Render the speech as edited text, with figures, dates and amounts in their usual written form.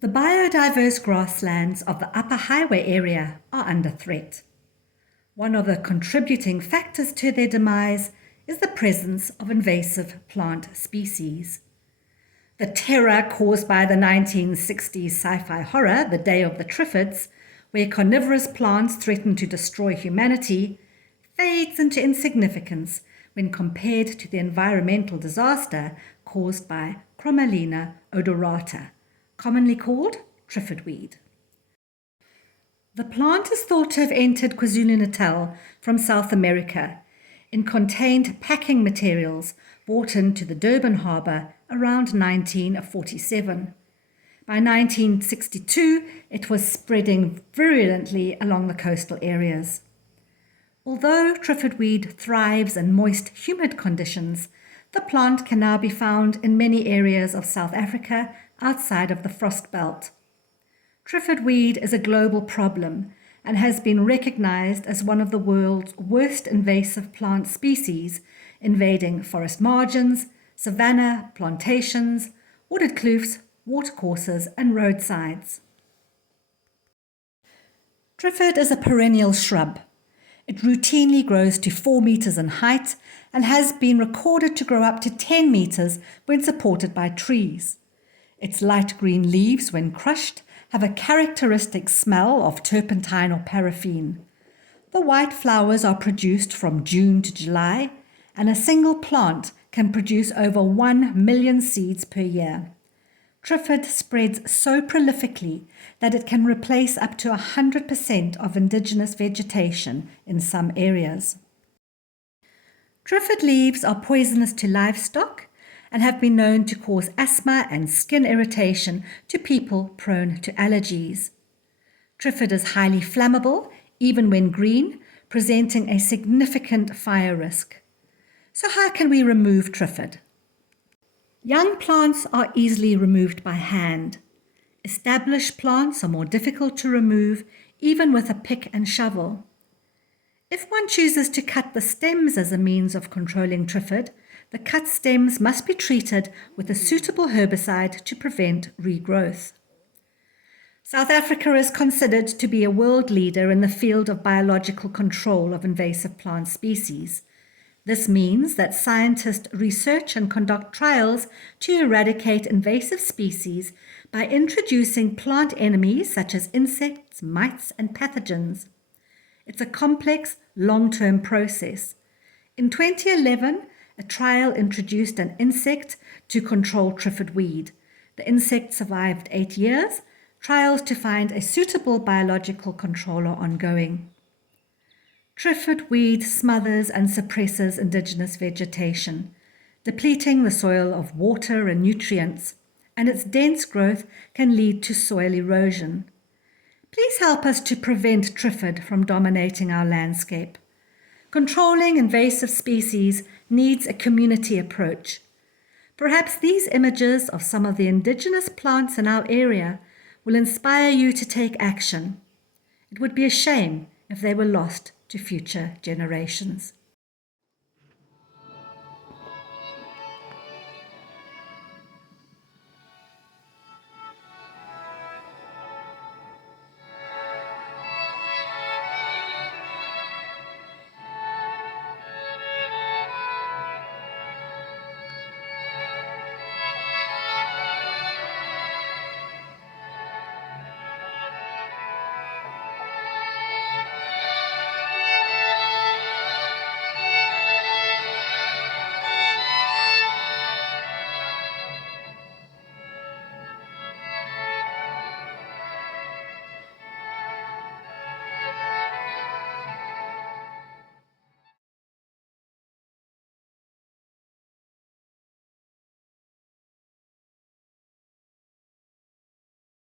The biodiverse grasslands of the upper highway area are under threat. One of the contributing factors to their demise is the presence of invasive plant species. The terror caused by the 1960s sci-fi horror, The Day of the Triffids, where carnivorous plants threaten to destroy humanity, fades into insignificance when compared to the environmental disaster caused by Chromolaena odorata, commonly called Triffid weed. The plant is thought to have entered KwaZulu-Natal from South America and contained packing materials brought into the Durban harbour around 1947. By 1962, it was spreading virulently along the coastal areas. Although Triffid weed thrives in moist, humid conditions, the plant can now be found in many areas of South Africa outside of the frost belt. Triffid weed is a global problem and has been recognized as one of the world's worst invasive plant species, invading forest margins, savanna, plantations, wooded kloofs, watercourses, and roadsides. Triffid is a perennial shrub. It routinely grows to 4 meters in height and has been recorded to grow up to 10 meters when supported by trees. Its light green leaves, when crushed, have a characteristic smell of turpentine or paraffin. The white flowers are produced from June to July, and a single plant can produce over 1 million seeds per year. Triffid spreads so prolifically that it can replace up to 100% of indigenous vegetation in some areas. Triffid leaves are poisonous to livestock and have been known to cause asthma and skin irritation to people prone to allergies. Triffid is highly flammable, even when green, presenting a significant fire risk. So how can we remove Triffid? Young plants are easily removed by hand. Established plants are more difficult to remove, even with a pick and shovel. If one chooses to cut the stems as a means of controlling Triffid, the cut stems must be treated with a suitable herbicide to prevent regrowth. South Africa is considered to be a world leader in the field of biological control of invasive plant species. This means that scientists research and conduct trials to eradicate invasive species by introducing plant enemies such as insects, mites, and pathogens. It's a complex, long-term process. In 2011, a trial introduced an insect to control Triffid weed. The insect survived 8 years. Trials to find a suitable biological control are ongoing. Triffid weed smothers and suppresses indigenous vegetation, depleting the soil of water and nutrients, and its dense growth can lead to soil erosion. Please help us to prevent Triffid from dominating our landscape. Controlling invasive species needs a community approach. Perhaps these images of some of the indigenous plants in our area will inspire you to take action. It would be a shame if they were lost to future generations.